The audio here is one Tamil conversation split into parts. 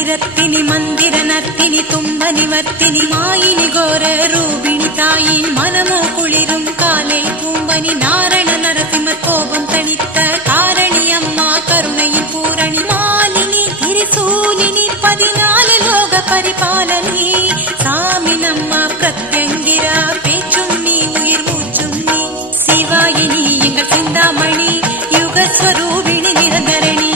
நிறத்தினி மந்திர நர்த்தினி தும்ப நிவர்த்தினி மாயினி கோர ரூபிணி தாயின் மனமோ குளிரும் காலை பூம்பனி நாரண நரசிம்மர் கோபம் தணித்த காரணி அம்மா கருணையின் பூரணி மாலினி திரிசூலினி 14 லோக பரிபாலனி சாமி நம்மா பிரத்யங்கிரா பேச்சும் நீ உயிர் மூச்சும் நீ சிவாயினி எங்கள் சிந்தாமணி யுகஸ்வரூபிணி நிரந்தரணி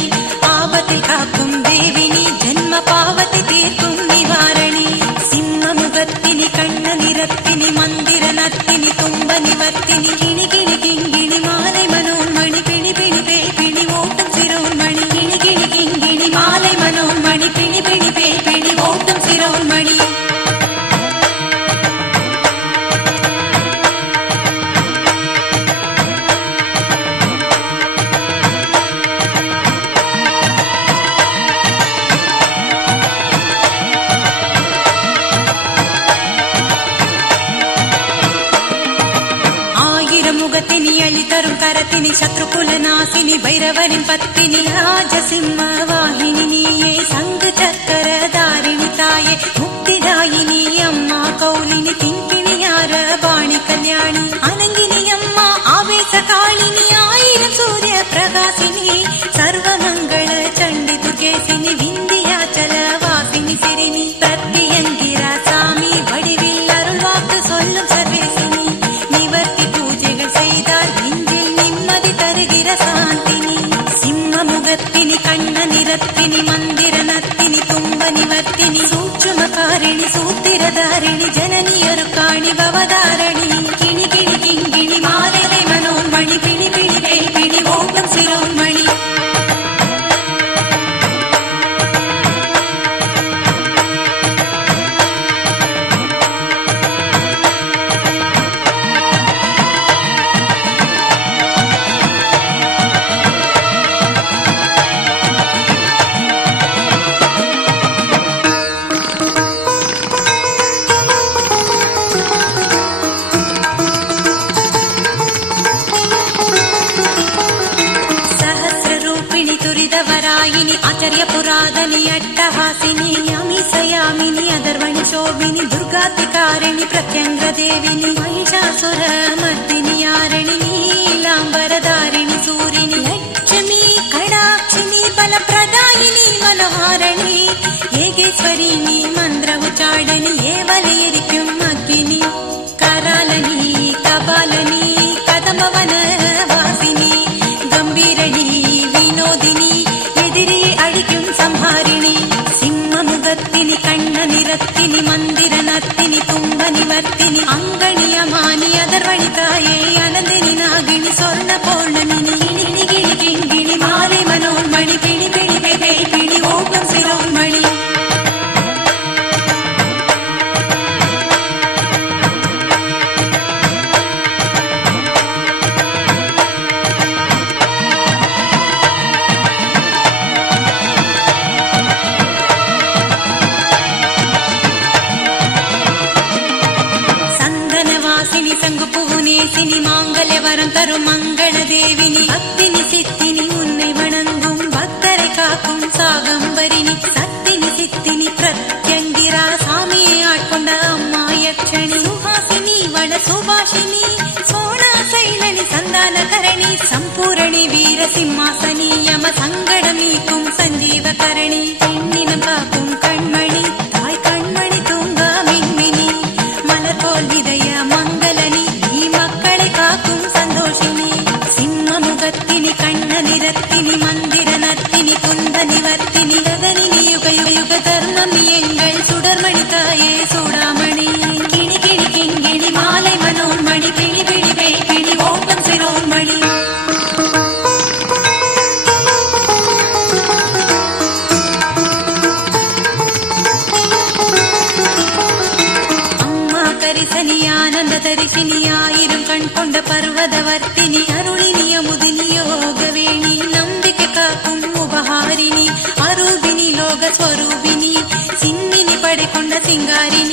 ஆபத்தில் காக்கும் தேவினி ஜென்ம பாவத்தை தீர்க்கும் நிவாரணி சிம்ம முகத்தினி கண்ண நிறத்தினி மந்திர நர்த்தினி தும்ப நிவர்த்தினி கிணி கிணி கிங்கிணி மாலை மனோன்மணி பிணி பிணி பே பிணி ஓட்டம் சிரோன்மணி கிணி கிணி கிங்கிணி மாலை மனோன்மணி பிணி பிணி பே பிணி ஓட்டம் சிரோன்மணி முகத்தினி அழி தரும் கரத்தினி சத்ருகுல நாசினி பைரவரின் பத்தினி ராஜசிம்ம வாகினி நீயே சங்கு சக்கர தாரிணி தாயே முக்திதாயினி அம்மா கௌலினி திங்கிணியார பாணி கல்யாணி அனங்கினி அம்மா ஆவேச காளினி ஆயிரம் சூரிய பிரகாசினி சர்வமங்கள சண்டி துர்கேசினி விந்தியாச்சல வாசினி சிறினி பிரத்யங்கிரா சாமி வடிவில் அருள் வாக்கு சொல்லும் சர்வேசினி நிவர்த்தி பூஜைகள் செய்தால் நெஞ்சில் நிம்மதி தருகிற சாந்தினி சிம்ம முகத்தினி கண்ண நிறத்தினி மந்திர நர்த்தினி தும்ப நிவர்த்தினி சூட்சுமகாரிணி சூத்திரதாரிணி ஜனனி அருக்காணி பவதாரணி கிணி கிணி கிங்கிணி மாலை மனோன்மணி பிணி பிணி பே பிணி ஓட்டம் சிரோன்மணி आचार्य पुरादनी अट्टहासिनी अमीसयामिनी अदर्वणि शोभिनी दुर्गातिकारिणी प्रत्यंग्र देविनी महिषासुर मर्दिनी यारिणी नीलांबरधारिणी सूरिणी लक्ष्मी कडाक्षिणी बलप्रदायिनी मनोहारिणी येगेश्वरिणी मंत्र उच्चाडनी येवलेरिक्कुम अग्गिनी करालनी कबालनी कदम्बवन वासिनी गंभीरणी विनोदिनी अडिकुम संहारिणी सिंह मुगत्तिनि कण्ण निरत्तिनि मंदिर नर्तिनि तुंब निवर्तिनि अंगणिय मानि अदर्वणि ताये अनंदिनि नागिनि स्वर्ण पौर्णमिनि गिणि गिणि किंगिणि माले मनोन्मणि पिणि पिणि पे पिणि ओटं सिरोन्मणि संगुपुनेसिनी मांगल्य वरम तरुम मंगल देविनी भक्तिनि सित्तिनि उन्नै वणंगुम भक्तரை காக்கும் சாகம்பரினி சத்தினி சித்தினி பிரத்யங்கிரா சாமியை ஆட்கொண்ட அம்மா யக்ஷணி சுஹாசினி வட சுபாஷினி சோனா சைலனி சந்தானகரணி சம்பூரணி வீர சிம்மாசனி யம சங்கடம் நீக்கும் சஞ்சீவகரணி பெண்ணினம் காக்கும் கண்மணி தாய் கண்மணி தூங்கா மின்மினி மலர் போல் இதய மங்களனி நீ மக்களை காக்கும் சந்தோஷினி சிம்ம முகத்தினி கண்ண நிறத்தினி மந்திர நர்த்தினி துன்ப நிவர்த்தினி கதனினி யுக யுக தர்மம் எங்கள் சுடர்மணி தாயே சூடாமணி கிணி கிணி கிங்கிணி மாலை மனோன்மணி பிணி பிணி பே பிணி ஓட்டம் சிரோன்மணி ஆனந்த தரிசினி ஆயிரம் கண் கொண்ட பர்வதவர்த்தினி அருளினி அமுதினி யோகவேணி நம்பிக்கை காக்கும் உபஹாரிணி அரூபினி லோக ஸ்வரூபினி சின்னினி படை கொண்ட சிங்காரி